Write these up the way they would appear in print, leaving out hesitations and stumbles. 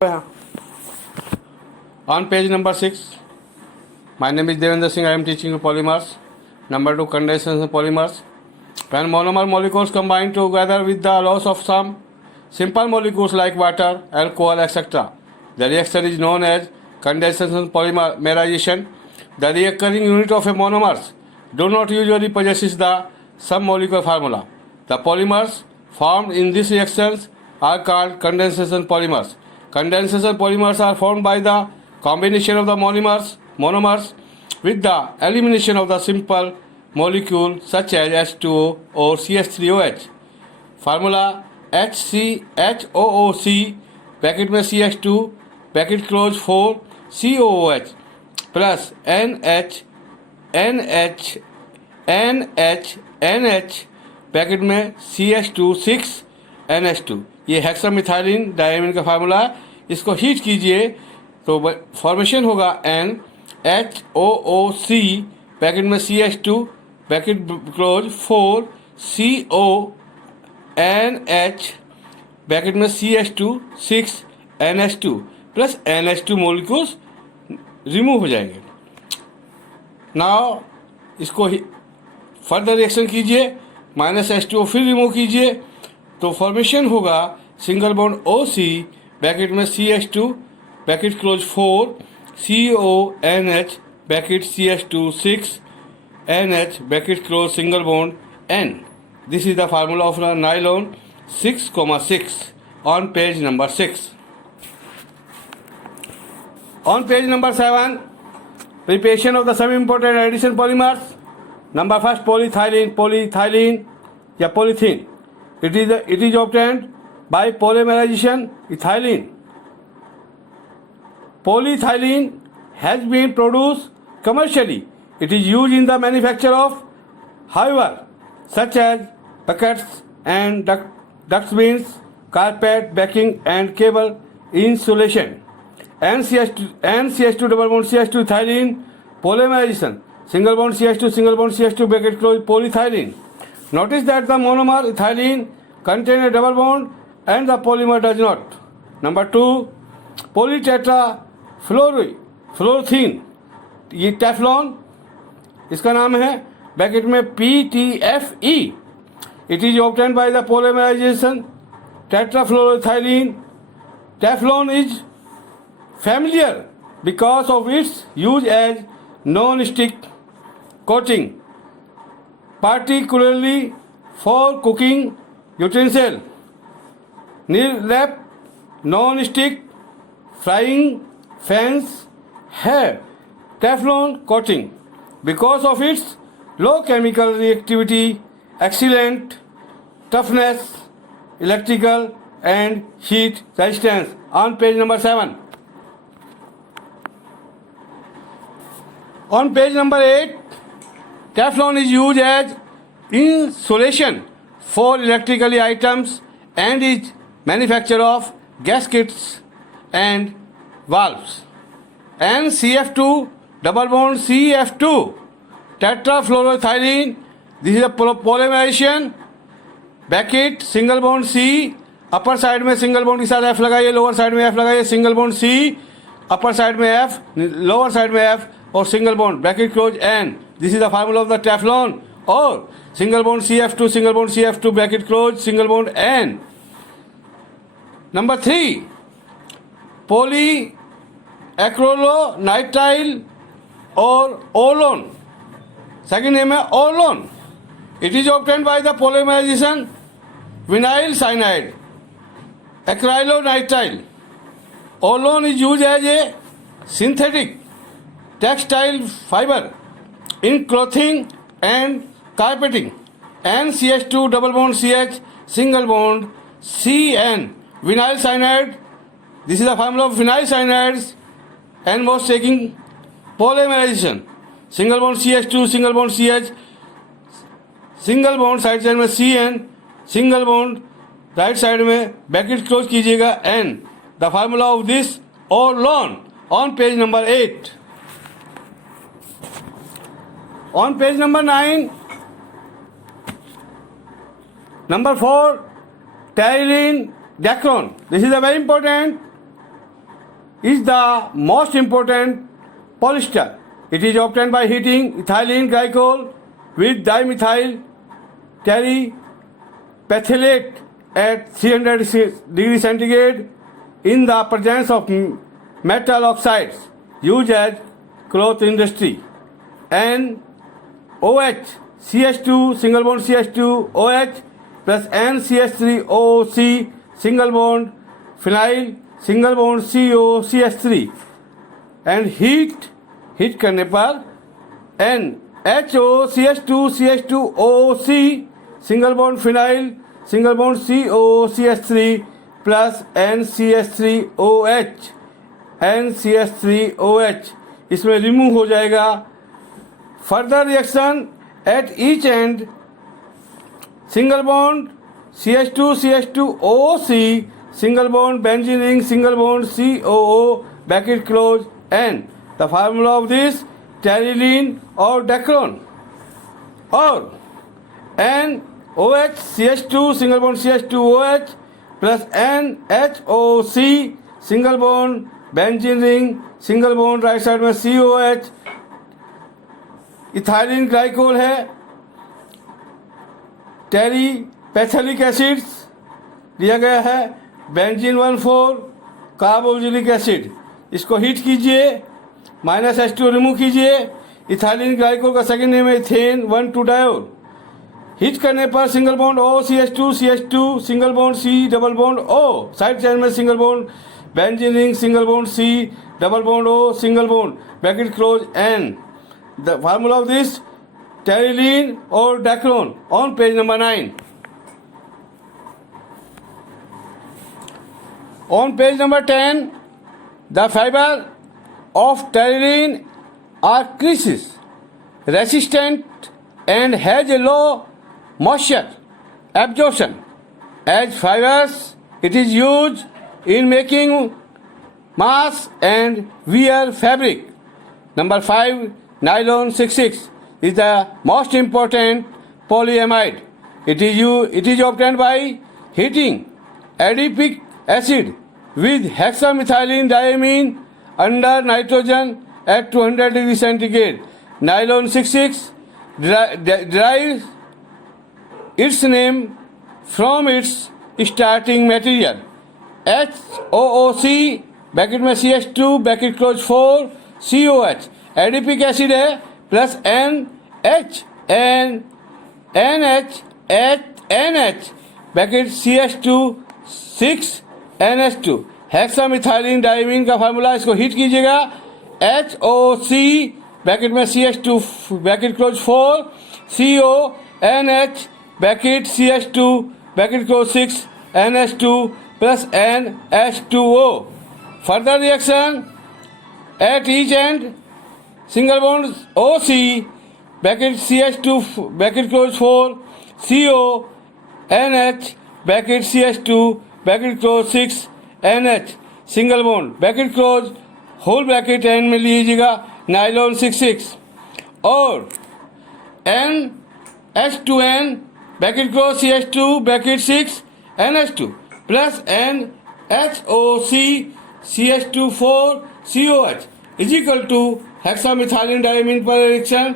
On page number 6, my name is Devendra Singh. I am teaching you polymers. Number 2, condensation of polymers. When monomer molecules combine together with the loss of some simple molecules like water, alcohol, etc., the reaction is known as condensation polymerization. The reoccurring unit of a monomers do not usually possess the sum molecular formula. The polymers formed in these reactions are called condensation polymers. Condensation polymers are formed by the combination of the monomers with the elimination of the simple molecule such as H2O or CH3OH. Formula HCHOOC bracket में CH2 bracket close 4 COOH plus NH bracket में CH2 6 NH2। ये hexamethylene diamine का formula है। इसको heat कीजिए तो formation होगा NHOOC bracket में CH2 bracket close 4 CONH bracket में CH2 6 NH2 plus NH2 molecules remove हो जाएंगे। नाउ इसको फर्दर रिएक्शन कीजिए, -H2O फिर रिमूव कीजिए तो फॉर्मेशन होगा सिंगल बॉन्ड OC ब्रैकेट में CH2 bracket close 4 CONH bracket CH2 6 NH bracket close single bond N. This is the formula of nylon 6,6 on page number 6. On page number 7, preparation of the some important addition polymers. Number first, polyethylene या polythene. It is obtained by polymerization ethylene. Polyethylene has been produced commercially. It is used in the manufacture of hardware such as buckets and dustbins, carpet, backing and cable insulation. NCH2 double bond CH2 ethylene polymerization. Single bond CH2 bracket close polyethylene. Notice that the monomer ethylene contains a double bond and the polymer does not. Number 2, polytetrafluoroethene. ये Teflon इसका नाम है bracket में PTFE. It is obtained by the polymerization tetrafluoroethylene. Teflon is familiar because of its use as non-stick coating, particularly for cooking utensil, near lap, non-stick, frying pans have Teflon coating because of its low chemical reactivity, excellent toughness, electrical and heat resistance. On page number 7. On page number 8, Teflon is used as insulation for electrical items and is manufacture of gaskets and valves. NCF2 double bond CF2 tetrafluoroethylene. This is a polymerization. Bracket single bond C, upper side में single bond के साथ F लगाइए, lower side में F लगाइए, single bond C, upper side में F, lower side में F और single bond bracket close N. This is the formula of the Teflon. और single bond CF2 bracket close single bond N. Number 3, polyacrylonitrile और Orlon. Second name है Orlon. It is obtained by the polymerization vinyl cyanide, acrylonitrile. Olone is used as a synthetic textile fiber in clothing and carpeting. NCH2 double bond CH single bond CN. Vinyl cyanide. This is the formula of vinyl cyanides and was taking polymerization. Single bond CH2 single bond CH. Single bond side side में CN, single bond right side में bracket close कीजिएगा N. The formula of this Orlon on page number 8. On page number 9, number 4, Tyrene Dacron. This is a very important is the most important polyester. It is obtained by heating ethylene glycol with dimethyl terephthalate at 300 degrees centigrade in the presence of metal oxides used as cloth industry. And OH, CH2, single bond CH2, OH plus NCH3OC, single bond phenyl, single bond CO, CH3. And heat करने पर NHO, CH2, CH2OC, single bond phenyl, single bond CO, CH3 plus NCH3OH, NCH3OH इसमें remove हो जाएगा. Further reaction at each end single bond CH2, CH2OC, single bond benzene ring, single bond COO, bracket close, and the formula of this terylene or dacron, or NOH CH2, single bond CH2OH plus NHOC, single bond benzene ring, single bond right side में COH, ethylene glycol है, terephthalic acids दिया गया है, benzene 1,4 carboxylic acid. इसको heat कीजिए, -H2 remove कीजिए. Ethylene glycol का second name है इथेन 1,2 डायोल. हीट करने पर single bond O, CH2, CH2, single bond C, double bond O, side chain में single bond benzene ring, single bond C, double bond O, single bond bracket close N. The formula of this terylene or dacron on page number 9. On page number 10, the fiber of terylene are creases, resistant and has a low moisture absorption. As fibers, it is used in making mass and wear fabric. Number 5, nylon 66 is the most important polyamide. It is obtained by heating adipic acid with hexamethylene diamine under nitrogen at 200 degrees centigrade. Nylon 66 derives its name from its starting material HOOC bracket में CH2 bracket close 4 COH. Adipic acid है plus NH bracket CH2 6 NH2. Hexamethylene diamine का formula, इसको heat कीजिएगा. HOC bracket में CH2 bracket close 4 CO NH bracket CH2 bracket close 6 NH2 plus NH2O. Further reaction at each end single bond OC bracket CH2 bracket close 4 CO NH bracket CH2 bracket close 6 NH single bond bracket close whole bracket N में लीजिएगा nylon 66 और NH2N bracket close CH2 bracket 6 NH2 plus NHOC CH2 4 COH is equal to hexamethylene diamine पर reaction.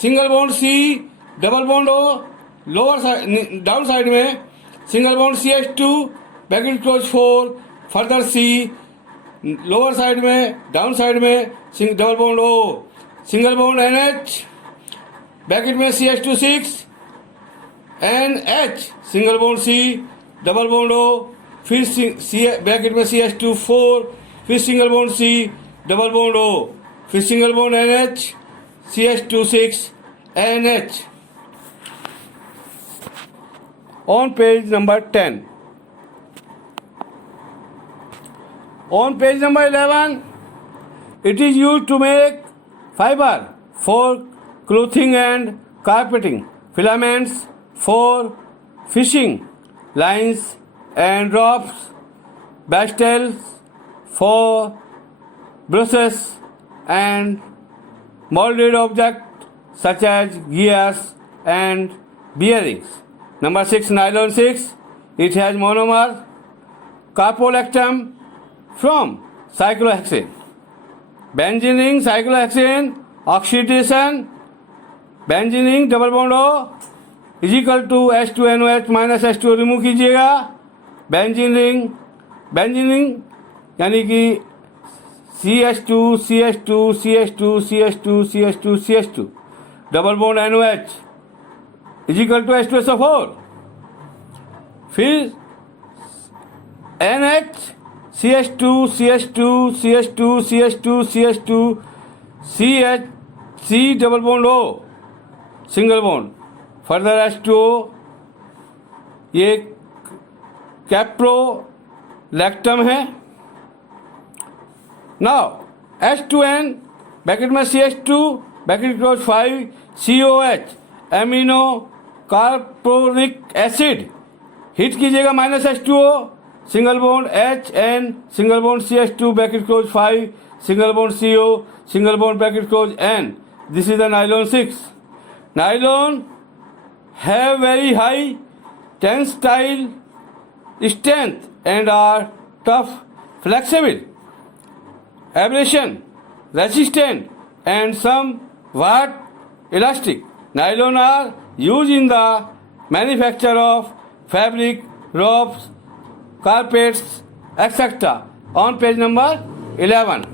Single bond C, double bond O, lower side down side में single bond CH2 bracket close 4, further C, lower side में down side में double bond O, single bond NH bracket में CH2 6 NH, single bond C, double bond O, फिर bracket में CH2 4, फिर single bond C, double bond O, फिर single bond NH CH2 6 NH. On page number 10. On page number 11, it is used to make fiber for clothing and carpeting, filaments for fishing lines and ropes, bastels for brushes and molded objects such as gears and bearings. Number 6, nylon 6. It has monomer caprolactam from cyclohexane. Benzene ring, cyclohexane, oxidation, benzene ring double bond O is equal to H2NOH minus H2O remove कीजिएगा. Benzene ring यानी कि CH2 CH2 CH2 CH2 CH2 CH2 double bond NOH is equal to H2SO4. फिर NH CH2 CH2 CH2 CH2 CH2 CH C double bond O single bond. Further H2O, ये caprolactam है. Now H2N bracket में CH2 bracket close 5 COH amino carbonic acid heat कीजिएगा minus H2O single bond HN single bond CH2 bracket close 5 single bond CO single bond bracket close N. This is the nylon 6. Nylon have very high tensile strength and are tough, flexible, abrasion resistant and somewhat elastic. Nylon are used in the manufacture of fabric, ropes, carpets, etc. On page number 11.